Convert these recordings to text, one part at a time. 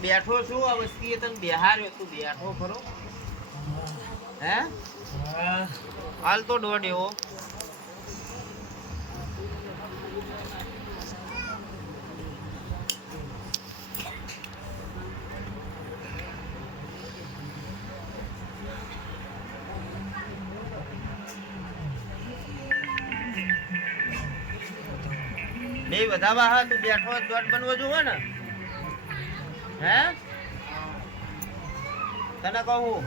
બેઠો છું આ વસ્તી તને બેહાર્યો તું બેઠો ખરો હે હાલ તો દોઢ એવો બે વધાવા હા તું બેઠો દોઢ બનવો જોવે ને હે તને કહું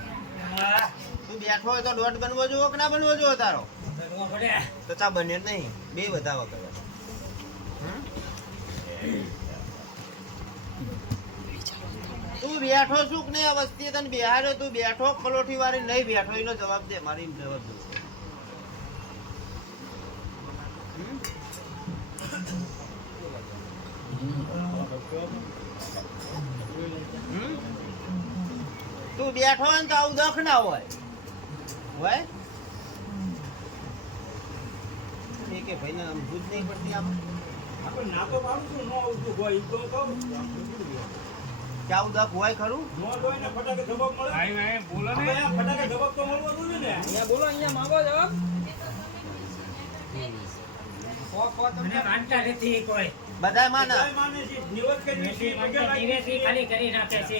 તું બેઠો હોય તો દોઢ બનવો જોવો કે ના બનવો જોવો તારો તો તા બને નહીં બે વધાવા કરવા તું બેઠો છું કે નહીં આ વસ્તી તને બેહાર્યો તું બેઠો પલોઠી વાળી નહીં બેઠો એનો જવાબ દે મારી જવાબ દે તું બેઠો હોય ને તો આવું દખ ના હોય કે ભાઈ ને ભૂજ નહીં પડતી આપણે ના તો પાડું છું ન આવતું હોય તો કહું કે આવું દખ હોય ખરું ન હોય ને ફટાકે જવાબ મળે આય બોલો ને ફટાકે જવાબ તો મળવો જોઈએ ને અહીંયા બોલો અહીંયા માંગો જવાબ બધા માને છે નિવેદ કરી છે નિવેદ ખાલી કરી નાખે છે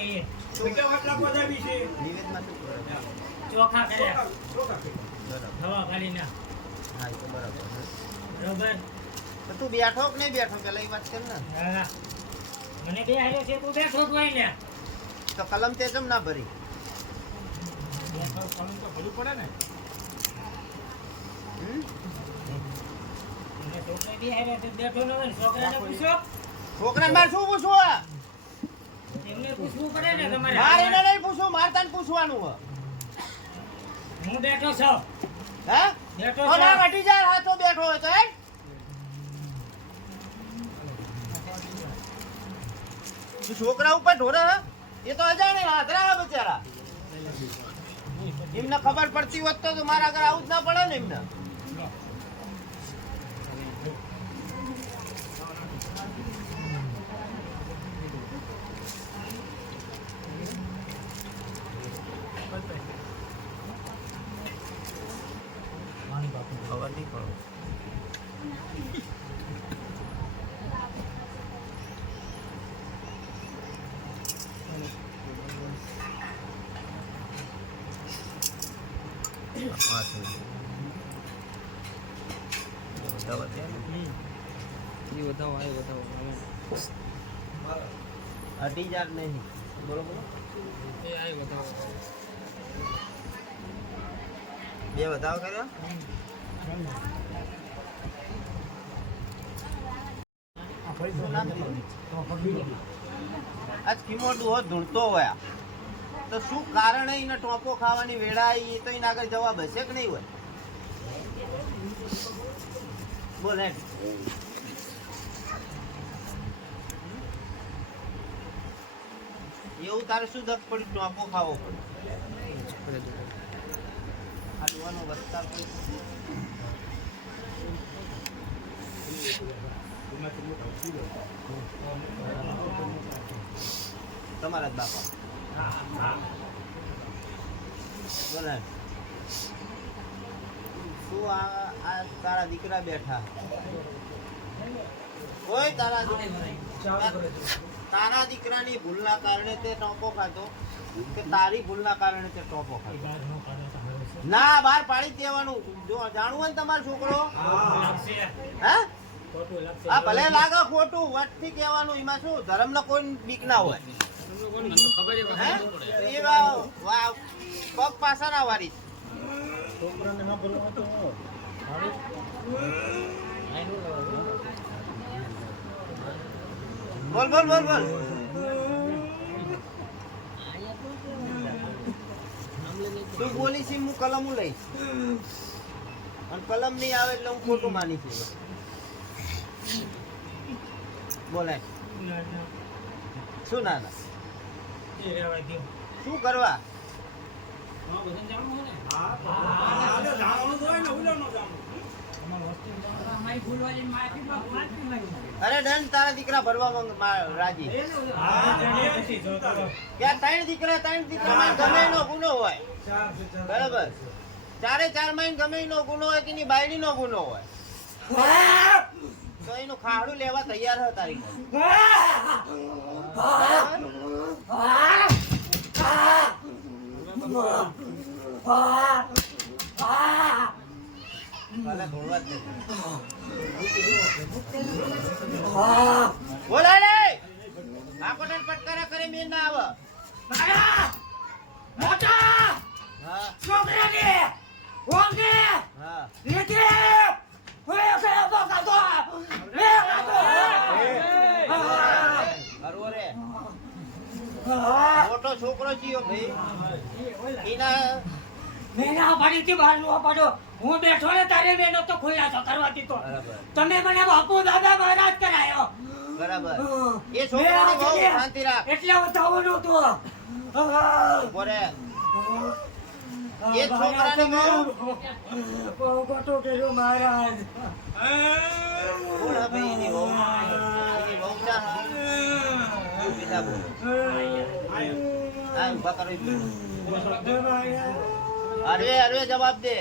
ચોખા વાટલા પજાવી છે નિવેદમાં ચોખા કર્યા હવા ખાલી ના હા તો બરાબર બરાબર તો તું બેઠો કે નહીં બેઠો પેલા એ વાત કર ને મને બે હારે છે તું બેઠો જ હોય ને તો કલમ તે જમ ના ભરી બેઠો કલમ તો ભરવું પડે ને છોકરાને મારે શું પૂછવું એમને પૂછવું પડે ને તમારે મારે એને નહીં પૂછવું મારે તને પૂછવાનું હું બેઠો છું હે બેઠો છું ના વટી જા હા તો બેઠો હોય તો હે તું છોકરા ઉપર ઢોરે એ તો અજાણે હાથરા બચારા એમને ખબર પડતી હોત તો મારા આગળ આવું જ ના પડે ને એમને ખબર નહીં પડો અઢી હજાર નહીં બોલો બોલો બે વધાવો કર્યો આજ કિમોડું હોત ધૂળતો હોય તો શું કારણે એને ટોપો ખાવાની વેળા એ તો એના આગળ જવાબ હશે કે નહીં હોય બોલ એવું તારે શું દખ પડ્યું ટોપો ખાવો પડે આ જોવાનો વસ્તા તમારા જ બાપા બોલે શું આ તારા દીકરા બેઠા કોઈ તારા દીકરાની ભૂલના કારણે તે ટોપો ખાતો કે તારી ભૂલના કારણે તે ટોપો ખાતો ના બહાર પાડી દેવાનું જો જાણવું હોય ને તમારો છોકરો હે આ ભલે લાગે ખોટું વટથી કહેવાનું એમાં શું ધર્મ ને કોઈ બીક ના હોય પગ પાછા ના વારી બોલ બોલ બોલ બોલ તું બોલી છે હું કલમ લઈશ અને કલમ નહીં આવે એટલે હું ખોટું માનીશ બોલાય શું ના ના શું કરવા અમારી ભૂલવાળી માફી અરે ડન, તારા દીકરા ભરવા રાજી. ત્યાં ત્રણ દીકરામાં ગમે એનો ગુનો હોય, બરાબર? ચારે ચાર માં ગમે એનો ગુનો હોય કે બાયડી નો ગુનો હોય તો એનું ખાડું લેવા તૈયાર હોય તારી બોલા રે આખો પટકારા કરે મેં ના આવે મોટા છોકરાને ઓમને હા લેકે ઓય કે બકાતો રે અરવો રે મોટો છોકરો જીયો ભાઈ એના મેના પાડીથી બહાર નો પાડો હું બેઠો ને તારે મેનો તો ખુલ્લાસો કરવા દીધો તમે મને બાપુ દાદા મહારાજ કરાયો બરાબર એ છોકરાની બહુ શાંતિ રાખ એટલે બતાવવાનું તો બોરે એ છોકરાની બહુ ગોટો કર્યો મહારાજ બોલ ભાઈ એની બહુ ના બીજા બોલ આ ઉભા કરો અરે જવાબ દે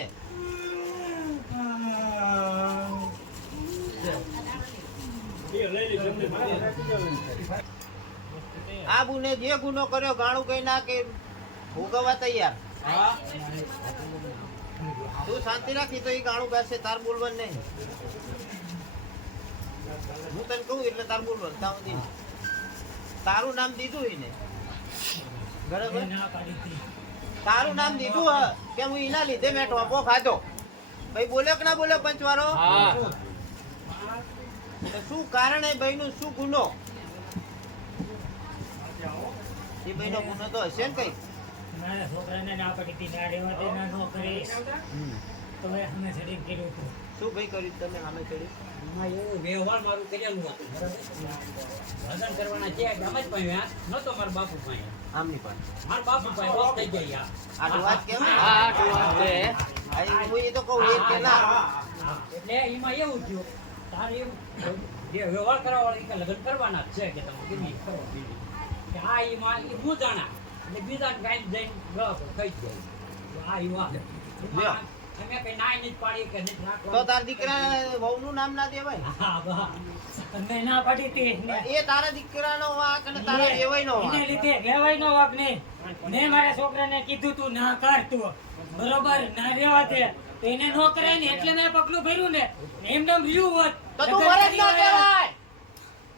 આ બુને જે ગુનો કર્યો ગાણું કઈ ના કે ભોગવવા તૈયાર તું શાંતિ રાખી તો એ ગાણું બેસે તાર બોલવાનું નહીં હું તને કહું એટલે તાર બોલવાનું ત્યાં સુધી તારું નામ દીધું એને બરાબર તારું નામ દીધું હ કે હું એના લીધે મેં ટોપો ખાધો ભાઈ બોલ્યો કે ના બોલ્યો પંચવારો શું કારણ એ ભાઈ નું શું ગુનો એ ભાઈ નો ગુનો તો હશે ને કઈ મારા છોકરાને ના પડી હતી ના રેવા દે ના નો કરીશ તો અમે સડી કર્યું હતું શું ભાઈ કર્યું તમે સામે કર્યું એવું વ્યવહાર મારું કરેલું હતું લગ્ન કરવાના છે ગામ જ પામ્યા નતો મારા બાપુ પાસે આમની પણ મારા બાપુ પાસે ઓફ થઈ ગયા આ વાત કેમ હું એ તો કહું એ કે ના એટલે એમાં એવું થયું તારે એવું જે વ્યવહાર કરવા વાળી કે લગ્ન કરવાના જ છે કે તમે કેમ કરો બીજું કે આ એમાં એ હું જાણા એટલે બીજા ગાય જઈને કહી જાય આ યુવા અમે કઈ નાય નથી પાડી કે નથી રાખો તો તાર દીકરા વહુનું નામ ના દેવાય હા બા તમે ના પડી હતી એ તારા દીકરાનો વાંક અને તારા વેવાઈનો એને વાંક લીધે વેવાઈનો વાંક નહીં મેં મારા છોકરાને કીધું તું ના કર તું બરોબર ના રેવા દે તો એને નો કરાય ને એટલે મેં પગલું ભર્યું ને એમને રહ્યું હોત તો તું મરદ ના કહેવાય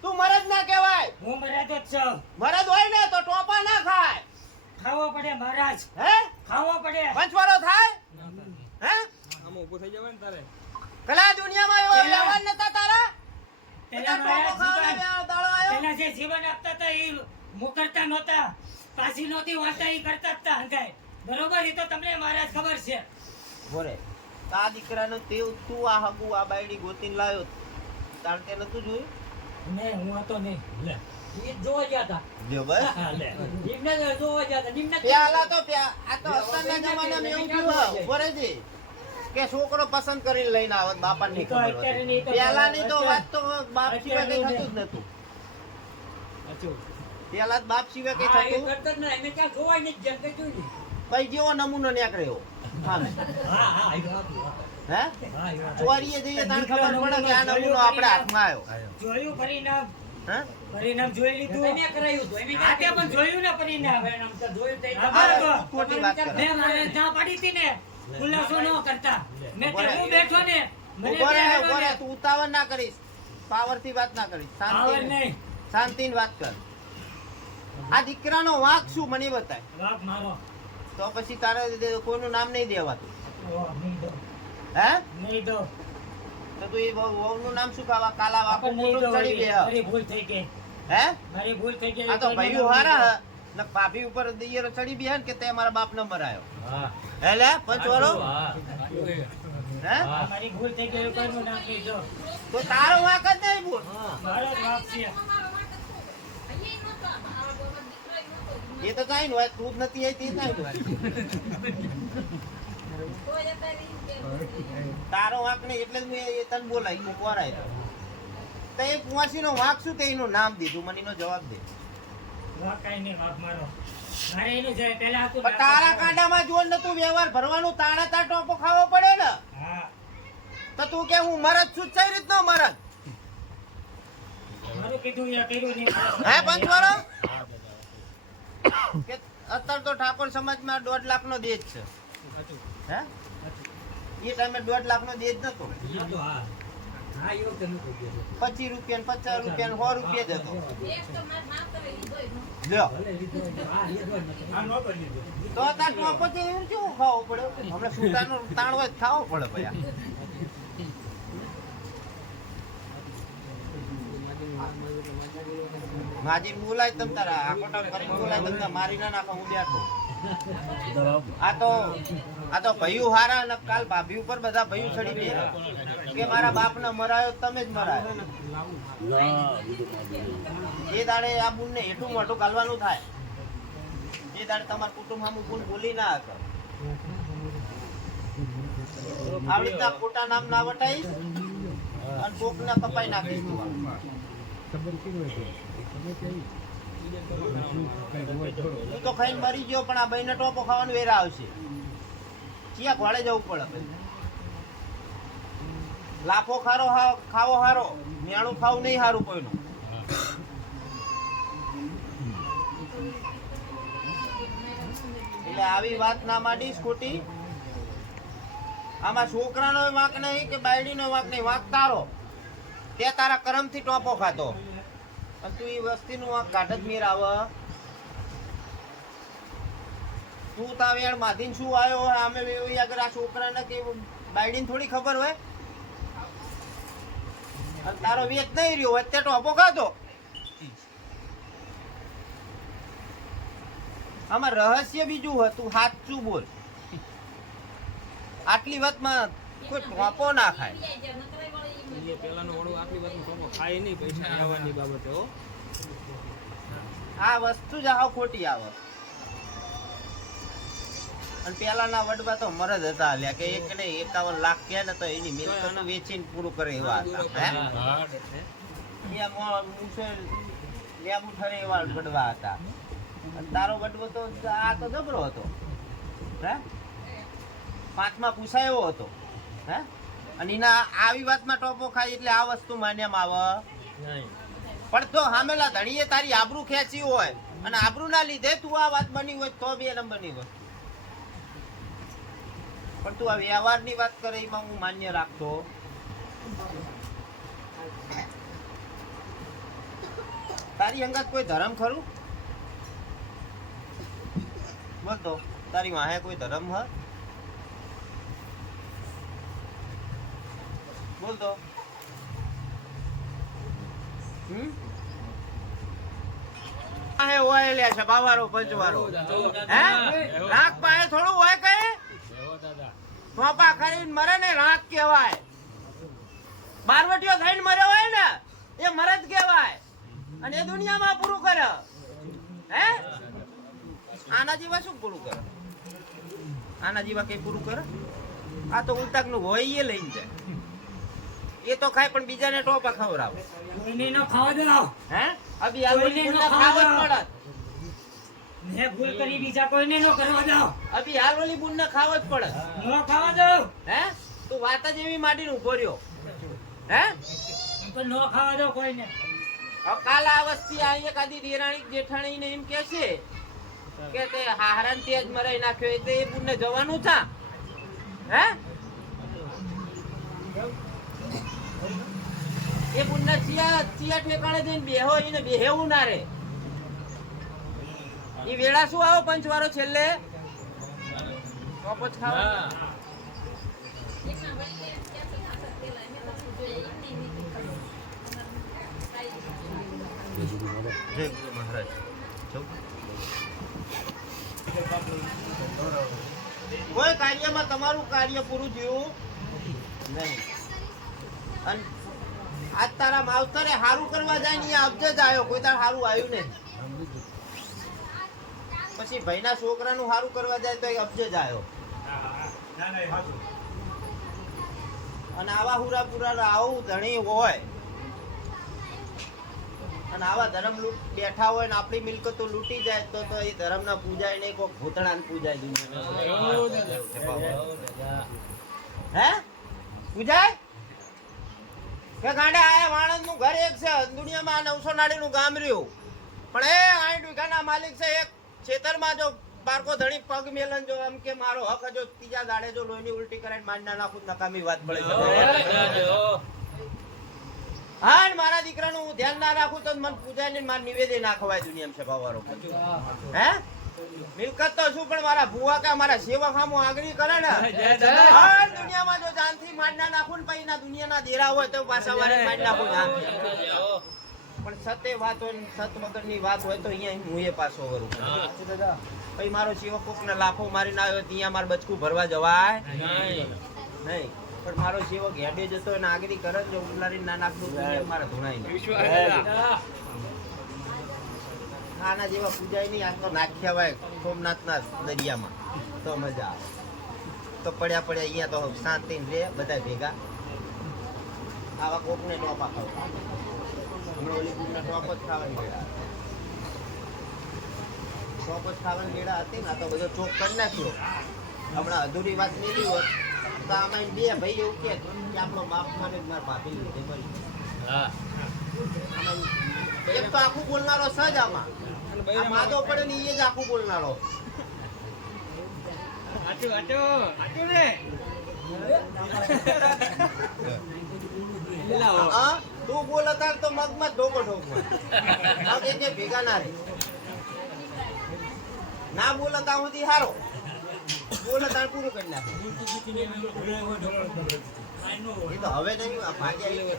તું મરદ ના કહેવાય હું મર્યાદ જ છું મરદ હોય ને તો ટોપા ના ખાય ખાવો પડે મહારાજ હે ખાવો પડે પંચવારો થાય હે કલા દુનિયામાં એવા વ્યવહાર નતા તારા પેલા ટોપો ખાવાનો દાડો આવ્યો પેલા જે જીવન આપતા હતા એ મુકરતા નહોતા પાછી નહોતી વાર્તા એ કરતા હતા હંધાય બરોબર એ તો તમને મહારાજ ખબર છે બોરે આ દીકરાનો તે તું આ હગુ આ બાયડી ગોતીને લાયો તાર તે નતું જોયું મેં હું હતો નહીં લે એ જોવા ગયા હતા જો બસ હા, લે. નિમ્ન જોવા ગયા હતા નિમ્ન પ્યાલા તો આ તો અત્યારના જમાનામાં એવું થયું બોરે જી કે છોકરો પસંદ કરીને લઈને આવત બાપાને નહીં તો ખબર અત્યારે નહીં તો પહેલાની તો અત્યારે- વાત તો બાપ સિવાય કઈ થતું જ નતું પહેલા જ બાપ સિવાય કઈ હા, એ થતું કરતા જ ના એમને ક્યાં જોવાય નહીં જેમ કે જોઈ કઈ જેવો નમૂનો નીકળે એવો હા હા હા એ વાત હે હા એ વાત ચોરીએ જઈએ તારે ખબર પડે કે આ નમૂનો આપણે હાથમાં આવ્યો જોયું પરિણામ હે પરિણામ જોઈ લીધું તમે કરાયું હતું એમ આ તે પણ જોયું ને પરિણામ પરિણામ તો જોયું તો હા, આ બરાબર. ખોટી વાત કરે મેં મારે ના પાડી હતી ને ખુલાસો ન કરતા મેં તે હું બેઠો ને મને ઉભો રહે, બે ઉભો રહે. હારોને તું ઉતાવળ ના કરીશ પાવર થી વાત ના કરીશ પાવર શાંતિ નહીં શાંતિની વાત કર આ દીકરાનો વાંક શું મને બતાય વાગ મારો તો પછી તારે કોઈનું નામ નહીં દેવાતું ઓ, નહીં દો હે નહીં દો તો તું એ વહુનું નામ શું ખાવા કાલા વાકો પણ નહીં દો મોટું ચડી ગયા મારી ભૂલ થઈ ગઈ હે મારી ભૂલ થઈ ગઈ આ તો ભાઈઓ હારા હે ને ભાભી ઉપર દિયર ચડી બેહે ને કે તે મારા બાપ નંબર આવ્યો હા હે લે પંચવારો હે મારી ભૂલ થઈ ગઈ કોઈનું નામ નહીં દો તો તારો વાંક જ નહીં બોલ મારો જ વાગ છે એ તો કાઈ નું હોય તું જ નથી આવી તે કાઈ નું તારો વાંક નહીં એટલે જ મેં એ તને બોલાવી મૂકવા રાખ્યો તો એ કુંવાસી નો વાંક શું તે એનું નામ દીધું મને એનો જવાબ દે. વાહ, કાંઈ નહીં, વાહ મારો. મારે એનું છે, પહેલા હતું પણ તારા કાંડામાં જોર નતું વ્યવહાર ભરવાનું, તાણા તાર ટોપો ખાવો પડે ને. હા, તો તું કે હું મરદ છું, કઈ રીતનો મરદ? મારું કીધું એ કર્યું નહીં. હે પંચવાળો કે અત્યારે તો ઠાકોર સમાજમાં 1.5 લાખ નો દેજ છે. હે એ ટાઈમે 1.5 લાખ નો દેજ નતો. નતો, હા. હા, એ વખતે નતો ગયો. 25 રૂપિયા 50 રૂપિયા 100 રૂપિયા જ હતો. લ્યો ભલે લીધો હોય તો, હા, લીધો હોય નતો. તો તાર ટોપો છે એવું કેવું ખાવો પડે? હમણાં સૂટાનો તાણ હોય તો ખાવો પડે ભયા. માજી બોલાય તમ તારા આકોટા કરી બોલાય તમ તારા મારી ના નાખો હું બેઠો. આ તો ભયું હારા ને કાલ ભાભી ઉપર બધા ભયું ચડી ગયા કે મારા બાપને મરાયો તમે જ મરાયો. એ દાડે આ બુનને હેઠું મોઢું ગાલવાનું થાય. એ દાડે તમારા કુટુંબ સામું બુન બોલી ના હતો. આવી રીતના ખોટા નામ ના વટાઈશ અને કોક ના કપાઈ નાખીશ. તું તો ખાઈને મરી ગયો પણ આ ભાઈને ટોપો ખાવાનું વેરા આવશે. ક્યાં ઘોડે જવું પડે? લાફો ખાવો હારો, ન્યાણું ખાવું નહીં હારું કોઈનું. એટલે આવી વાત ના માંડીશ ખોટી. આમાં છોકરાનો વાંક નહીં કે બાયડીનો વાંક નહીં, વાંક તારો. તે તારા કરમથી ટોપો ખાતો અને તું એ વસ્તીનું વાંક કાઢ જ મેર આવે. તું તાવેણ માધીને શું આવ્યો હોય અમે અગર આ છોકરાને કે બાયડીને થોડી ખબર હોય. અને તારો વેચ નહીં રહ્યો હોય તે ટોપો ખાતો. આમાં રહસ્ય બીજું હતું, સાચું બોલ. આટલી વાતમાં કોઈ ટોપો ના ખાય. આ વસ્તુ જ આવ ખોટી આવે. અને પેલાના વડવા તો મરદ હતા લ્યા કે એક ને 51 લાખ કે ને તો એની મિલકત વેચીને પૂરું કરે એવા હતા. લેબુ ઠરે એવા વડવા હતા. અને તારો વડવો તો આ તો જબરો હતો. હે 5માં પૂછાયો હતો. હે અને એના આવી વાતમાં ટોપો ખાય એટલે આ વસ્તુ માન્યમાં આવે. પણ તો હામેલા ધણીએ તારી આબરૂ ખેંચી હોય અને આબરૂ ના લીધે તું આ વાત બની હોય તો 2 નંબરની હોય. પણ તું આ વ્યવહારની વાત કરે એમાં હું માન્ય રાખતો. તારી અંગત કોઈ ધર્મ ખરું? બોલ તો તારી વાહે કોઈ ધર્મ હ? બોલ તો. હે ઓય લે છે બાવારો પંચવારો. હે રાખ પાએ થોડું હોય કઈ થોપા ખાઈને મરે ને રાખ કહેવાય. બારવટીઓ ખાઈને મરે હોય ને એ મરદ કહેવાય. અને એ દુનિયામાં પૂરું કરે. હે આના જેવા શું પૂરું કરે? આના જેવા કઈ પૂરું કરે? આ તો ઉલટાક નું હોય એ લઈને જાય. એ તો ખાય પણ બીજાને ટોપા ખવડાવે. કોઈને ન ખાવા દો. હે અભી આ કોઈને ખાવ જ પડે. મેં ભૂલ કરી, બીજા કોઈને ન કરવા દો. અભી હાલ ઓલી બુનને ખાવ જ પડે. ન ખાવા દો. હે તું વાત જ એવી માંડીને ઉભો રહ્યો. હે તો ન ખાવા દો કોઈને. હવે કાલ આ વસ્તી આ એકાદી દેરાણી જેઠાણી ને એમ કે છે કે તે હારાન તેજ મરાઈ નાખ્યો એટલે એ બુનને જવાનું થા. હે એ બુનને ચિયા ઠેકાણે જઈને બેહો એને બેહેવું ના રે. એ વેળા શું આવો પંચવારો છેલ્લે ટોપો જ ખાવા. જય ગુરુ મહારાજ. કોઈ કાર્યમાં તમારું કાર્ય પૂરું થયું નહીં. અને આજ તારા માવતરે હારું કરવા જાય ને અબજ જ આવ્યો, કોઈ તાર હારું આવ્યું નહીં. પછી ભાઈના છોકરાનું હારું કરવા જાય તો અબજ જ આવ્યો. અને આવા હુરા પુરા આવું ધણી હોય અને આવા ધર્મ બેઠા હોય ને આપણી મિલકતો લૂંટી જાય તો એ ધર્મ ના પૂજાય નહીં, કોઈ ભૂતળા ને પૂજાય હે પૂજાય કે ગાંડા આયા વાણંદ નું ઘર એક છે દુનિયામાં 900 નું ગામ રહ્યું પણ એ 60 વીઘાના માલિક છે. એક ખેતરમાં જો બારકો ધણી પગ મેલન જો આમ કે મારો હક જો ત્રીજા દાડે જો લોહીની ઉલટી કરાઈને માંડ ના નાખું નકામી વાત પડે છે. હા ને મારા દીકરાનું હું ધ્યાન ના રાખું તો મને પૂજાય ને મારે નિવેદન ના ખવાય દુનિયામાં છે ભાવારો હે મિલકત તો શું પણ મારા ભુવા કે મારા સેવક આમો આગળી કરે ને હર દુનિયામાં જો જાનથી માંડ ના નાખું ને પછી ના દુનિયાના દેરા હોય તો પાછા મારે માંડ નાખું જાનથી. પણ સત્ય વાત હોય ને સત વગરની વાત હોય તો અહીંયા હું એ પાછો કરું પછી મારો સેવક કોક ને લાફો મારીને આવ્યો ત્યાં મારે બચકું ભરવા જવાય નહીં. પણ મારો સેવક હેડે જતો એને આગળ કરે જો ઉલારી ના નાખતું મારા ધોણાઈ આના જેવા પૂજાય નહીં. આ તો નાખ્યા હોય સોમનાથના દરિયામાં તો મજા આવે. તો પડ્યા અહીંયા તો શાંતિ રે બધા ભેગા આવા કોકને ટોપા ખાવા ટોપ જ ખાવાની ગેડા હતી ને તો બધો ચોક કરી નાખ્યો. હમણાં અધૂરી વાત નીકળી હોત તો આમાં બે ભાઈ એવું કે આપણો બાપ મને મારા ભાભી લીધે મરી એક તો આખું બોલનારો સજ આમાં માધો પડે ને એ જ આખું બોલનારો. તું બોલ તાર તો મગમાં ઢોકો ઢોકમાં ભેગા ના રે ના બોલ તા સુધી હારો બોલ તાર પૂરું કરી નાખે. એ તો હવે નહીં ભાગ્યા